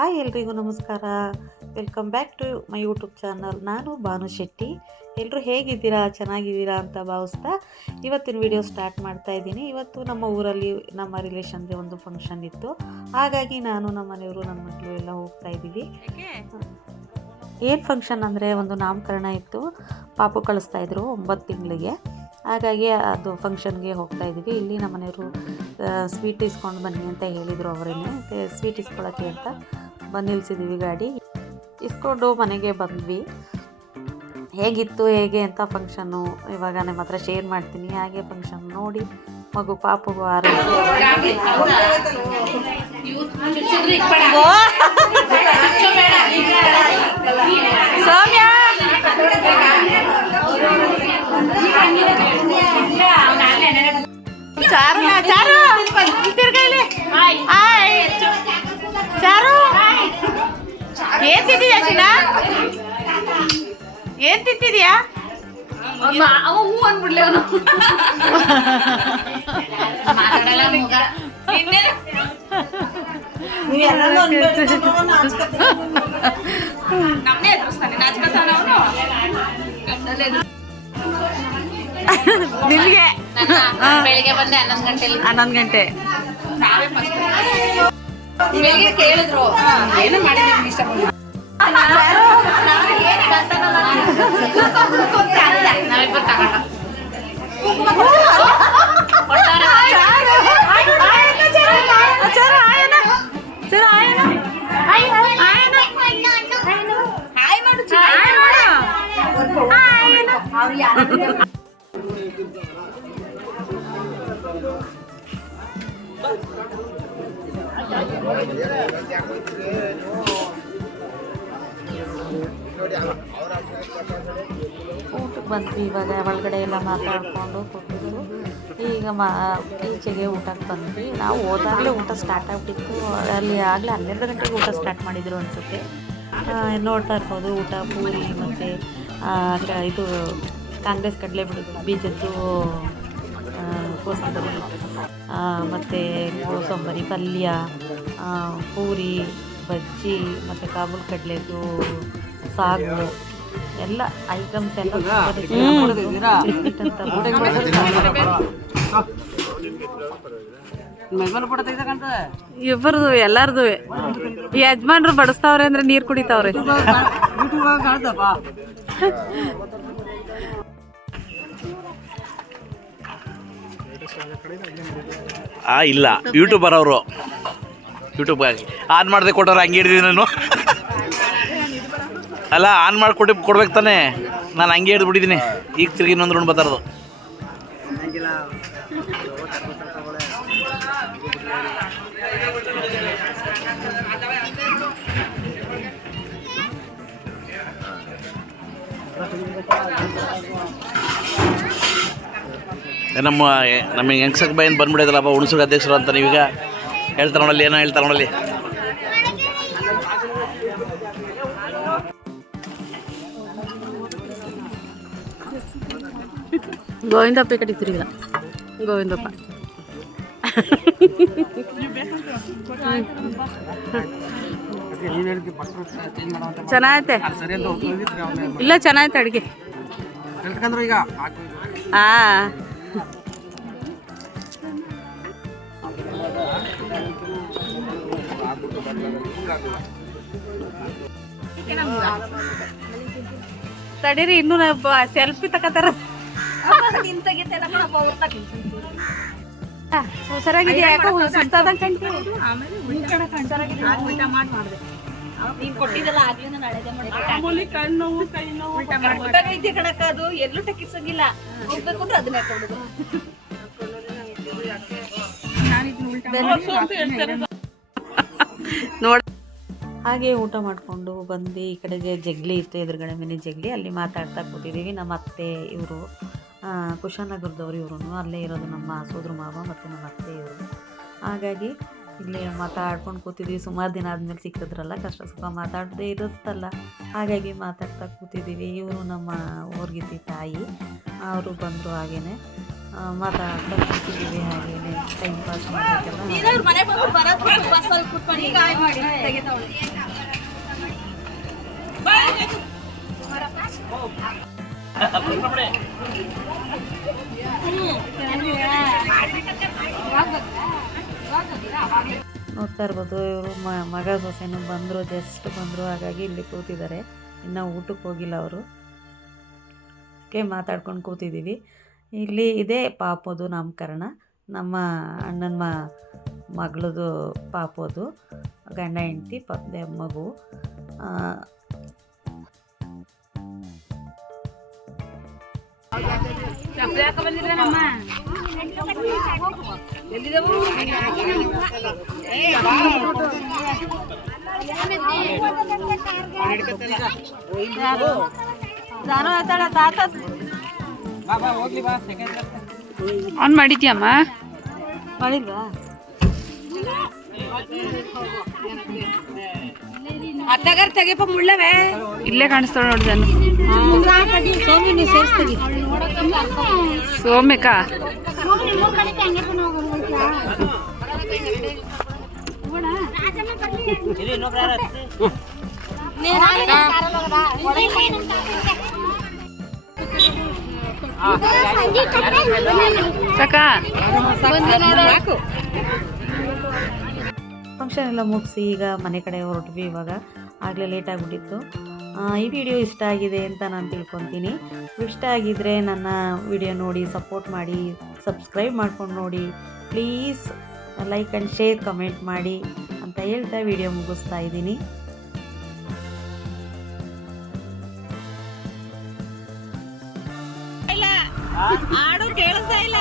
Hi ಎಲ್ರಿಗೂ ನಮಸ್ಕಾರ. Welcome back to my YouTube channel. ನಾನು ಭಾನು ಶೆಟ್ಟಿ. ಎಲ್ಲರೂ ಹೇಗಿದ್ದೀರಾ, ಚೆನ್ನಾಗಿದ್ದೀರಾ ಅಂತ ಭಾವಿಸ್ತಾ ಇವತ್ತಿನ ವಿಡಿಯೋ ಸ್ಟಾರ್ಟ್ ಮಾಡ್ತಾ ಇದ್ದೀನಿ. ಇವತ್ತು ನಮ್ಮ ಊರಲ್ಲಿ ನಮ್ಮ ರಿಲೇಷನ್ಗೆ ಒಂದು ಫಂಕ್ಷನ್ ಇತ್ತು. ಹಾಗಾಗಿ ನಾನು ನಮ್ಮ ಮನೆಯವರು ನನ್ನ ಮಕ್ಕಳು ಎಲ್ಲ ಹೋಗ್ತಾ ಇದ್ದೀವಿ. ಏನು ಫಂಕ್ಷನ್ ಅಂದರೆ ಒಂದು ನಾಮಕರಣ ಇತ್ತು. ಪಾಪು ಕಳಿಸ್ತಾಯಿದ್ರು 9 ತಿಂಗಳಿಗೆ. ಹಾಗಾಗಿ ಅದು ಫಂಕ್ಷನ್ಗೆ ಹೋಗ್ತಾ ಇದ್ದೀವಿ. ಇಲ್ಲಿ ನಮ್ಮ ಮನೆಯವರು ಸ್ವೀಟ್ ಇಸ್ಕೊಂಡು ಬನ್ನಿ ಅಂತ ಹೇಳಿದರು. ಅವರೇನೆ ಸ್ವೀಟ್ ಇಸ್ಕೊಳ್ಳೋಕ್ಕೆ ಅಂತ ಬಂದು ನಿಲ್ಸಿದ್ದೀವಿ. ಗಾಡಿ ಇಸ್ಕೊಂಡು ಮನೆಗೆ ಬಂದ್ವಿ. ಹೇಗಿತ್ತು ಹೇಗೆ ಅಂತ ಫಂಕ್ಷನ್ನು ಇವಾಗ ನಿಮ್ಮ ಹತ್ರ ಶೇರ್ ಮಾಡ್ತೀನಿ. ಹಾಗೆ ಫಂಕ್ಷನ್ ನೋಡಿ ಮಗು ಪಾಪುಗೂ ಸೌಮ್ಯ ಚಾರು ತಿರ್ಗೈಲಿ ಚಾರು ಏನ್ ತಿಂತಿದ್ಯಾ ಚಿನ್ನ? ಏನ್ ತಿಂತಿದ್ಯಾ? ಅವ ಹೂ ಅನ್ಬಿಡ್ಲಿ ಅವನು. ನಮ್ನೇ ಎದುರಿಸ್ತಾನೆ, ನಾಚ್ಕೊತಾನ ಅವನು. ನಿಮ್ಗೆ ಬೆಳಿಗ್ಗೆ ಬಂದೆ 11 ಗಂಟೆ. ನಾವೇ ಬೆಳಿಗ್ಗೆ ಕೇಳಿದ್ರು ಏನು ಮಾಡಿದ್ವಿ ಇಷ್ಟ ನಾವಿಬ್ಬರು ತಗೊಂಡ ಊಟಕ್ಕೆ ಬಂದ್ವಿ. ಇವಾಗ ಒಳಗಡೆ ಎಲ್ಲ ಮಾತಾಡ್ಕೊಂಡು ಕೂತಿದ್ರು. ಈಗ ಈಚೆಗೆ ಊಟಕ್ಕೆ ಬಂದ್ವಿ. ನಾವು ಹೋದಾಗಲೇ ಊಟ ಸ್ಟಾರ್ಟ್ ಆಗಿಬಿಟ್ಟಿತ್ತು. ಅಲ್ಲಿ ಆಗಲೇ 12 ಗಂಟೆಗೆ ಊಟ ಸ್ಟಾರ್ಟ್ ಮಾಡಿದರು ಅನಿಸುತ್ತೆ. ನೋಡ್ತಾ ಇರ್ಬೋದು ಊಟ ಪೂರಿ ಮತ್ತು ಇದು ಕಾಂಗ್ರೆಸ್ ಕಡಲೆ ಬೀಜದ್ದು ಕೋಸಂಬರಿ ಮತ್ತು ಕೋಸಂಬರಿ ಪಲ್ಯ, ಪೂರಿ, ಬಜ್ಜಿ ಮತ್ತು ಕಾಬೂಲ್ ಕಡಲೆದು ಸಾಗು ಎಲ್ಲ ಐಟಮ್ಸ್ ಎಲ್ಲ ಇಬ್ಬರದು ಎಲ್ಲಾರ್ದು ಯಜಮಾನ್ರು ಬಡಿಸ್ತಾವ್ರೆ ಅಂದ್ರೆ ನೀರು ಕುಡಿತಾವ್ರೆ. ಇಲ್ಲ ಯೂಟ್ಯೂಬರ್ ಅವರು ಯೂಟ್ಯೂಬ್ಗಾಗಿ ಆನ್ ಮಾಡದೆ ಕೊಟ್ಟವ್ರು ಹಂಗೆ ಹಿಡಿದೀನಿ ನಾನು. ಅಲ್ಲ ಆನ್ ಮಾಡಿ ಕೊಡ್ಬೇಕು ತಾನೆ. ನಾನು ಹಂಗೆ ಹಿಡಿದು ಬಿಟ್ಟಿದ್ದೀನಿ. ಈಗ ತಿರುಗಿ ಇನ್ನೊಂದು ರೌಂಡ್ ಬರ್ತಾರದು. ನಮ್ಮ ಯಂಗ್ಸಕ್ ಬಾಯಿಂದ ಬಂದ್ಬಿಡೋದಲ್ಲಪ್ಪ ಹುಣಸೂರು ಅಧ್ಯಕ್ಷರು ಅಂತ. ನೀವೀಗ ಹೇಳ್ತಾರೆ ನೋಡಲ್ಲಿ, ಏನೋ ಹೇಳ್ತಾರೆ ನೋಡಲ್ಲಿ. ಗೋವಿಂದಪ್ಪ ಕಡೆ ತಿರುಗಿದ ಗೋವಿಂದಪ್ಪ. ಚೆನ್ನಾಗೈತೆ ಇಲ್ಲ, ಚೆನ್ನಾಗೈತೆ ಅಡುಗೆ. ಹಾಂ ತಡೀರಿ, ಇನ್ನೂ ಸೆಲ್ಫಿ ತಗೋತಾರ. ಸರಿಯಾಗಿದೆ. ಯಾಕೋ ಸುಸ್ತಾದಂಗೆ ಅದು ಎಲ್ಲೂ ಟಕ್ಕಿಸಂಗಿಲ್ಲ. ಹೋಗ್ಬೇಕು ಅಂದ್ರೆ ಅದನ್ನೇ ಕೊಡುದು. ನೋಡ. ಹಾಗೆ ಊಟ ಮಾಡಿಕೊಂಡು ಬಂದು ಈ ಕಡೆಗೆ ಜಗ್ಲಿ ಇತ್ತು, ಎದುರುಗಡೆ ಮಿನಿ ಜಗ್ಲಿ. ಅಲ್ಲಿ ಮಾತಾಡ್ತಾ ಕೂತಿದ್ದೀವಿ. ನಮ್ಮ ಅತ್ತೆ ಇವರು ಕುಶಾನಗರದವ್ರು. ಇವರು ಅಲ್ಲೇ ಇರೋದು ನಮ್ಮ ಸೋದರ ಮಾವ ಮತ್ತು ನಮ್ಮ ಅತ್ತೆ ಇವರು. ಹಾಗಾಗಿ ಇಲ್ಲಿ ಮಾತಾಡ್ಕೊಂಡು ಕೂತಿದ್ದೀವಿ. ಸುಮಾರು ದಿನ ಆದಮೇಲೆ ಸಿಕ್ಕಿದ್ರಲ್ಲ, ಕಷ್ಟ ಸುಖ ಮಾತಾಡದೇ ಇರುತ್ತಲ್ಲ, ಹಾಗಾಗಿ ಮಾತಾಡ್ತಾ ಕೂತಿದ್ದೀವಿ. ಇವರು ನಮ್ಮ ಊರ್ಗಿದ್ದಿ ತಾಯಿ, ಅವರು ಬಂದರು. ಹಾಗೇ ಮಾತಾಡ್ತಾ ಕೂತಿದ್ದೀವಿ. ಹಾಗೇನೆ ಟೈಮ್ ಪಾಸ್ ಮಾಡಬೇಕಲ್ಲ. ನೋಡ್ತಾ ಇರ್ಬೋದು, ಇವರು ಮಗ ಸೊಸೆನೂ ಬಂದರು, ಜಸ್ಟ್ ಬಂದರು. ಹಾಗಾಗಿ ಇಲ್ಲಿ ಕೂತಿದ್ದಾರೆ, ಇನ್ನೂ ಊಟಕ್ಕೆ ಹೋಗಿಲ್ಲ ಅವರು. ಮಾತಾಡ್ಕೊಂಡು ಕೂತಿದ್ದೀವಿ. ಇಲ್ಲಿ ಇದೇ ಪಾಪದು ನಾಮಕರಣ, ನಮ್ಮ ಅಣ್ಣನ ಮಗಳದು ಪಾಪದು, ಗಂಡ ಹೆಂಡತಿ ಪದ್ದೆ ಮಗು. ಆನ್ ಮಾಡಿದ್ಯಮ್ಮ? ಮಾಡಿಲ್ವಾ? ಅತ್ತಗಾರ ತೆಗೆಪ ಮುಳ್ಳವೇ ಇಲ್ಲೇ ಕಾಣಿಸ್ತಾಳ ನೋಡ್ದನು. ಸೋಮಿಕ ಫಂಕ್ಷನ್ ಎಲ್ಲ ಮುಗಿಸಿ ಈಗ ಮನೆ ಕಡೆ ಹೊರಟ್ವಿ. ಇವಾಗ ಆಗಲೇ ಲೇಟ್ ಆಗಿಬಿಟ್ಟಿತ್ತು. ಈ ವಿಡಿಯೋ ಇಷ್ಟ ಆಗಿದೆ ಅಂತ ನಾನು ತಿಳ್ಕೊತೀನಿ. ಇಷ್ಟ ಆಗಿದ್ದರೆ ನನ್ನ ವಿಡಿಯೋ ನೋಡಿ ಸಪೋರ್ಟ್ ಮಾಡಿ, ಸಬ್ಸ್ಕ್ರೈಬ್ ಮಾಡ್ಕೊಂಡು ನೋಡಿ please. Like and share, comment ಮಾಡಿ ಅಂತ ಹೇಳ್ತಾ ವಿಡಿಯೋ ಮುಗಿಸ್ತಾ ಇದ್ದೀನಿ. ಆಡು ಕೇಳಿಸ್ತಾ ಇಲ್ಲ.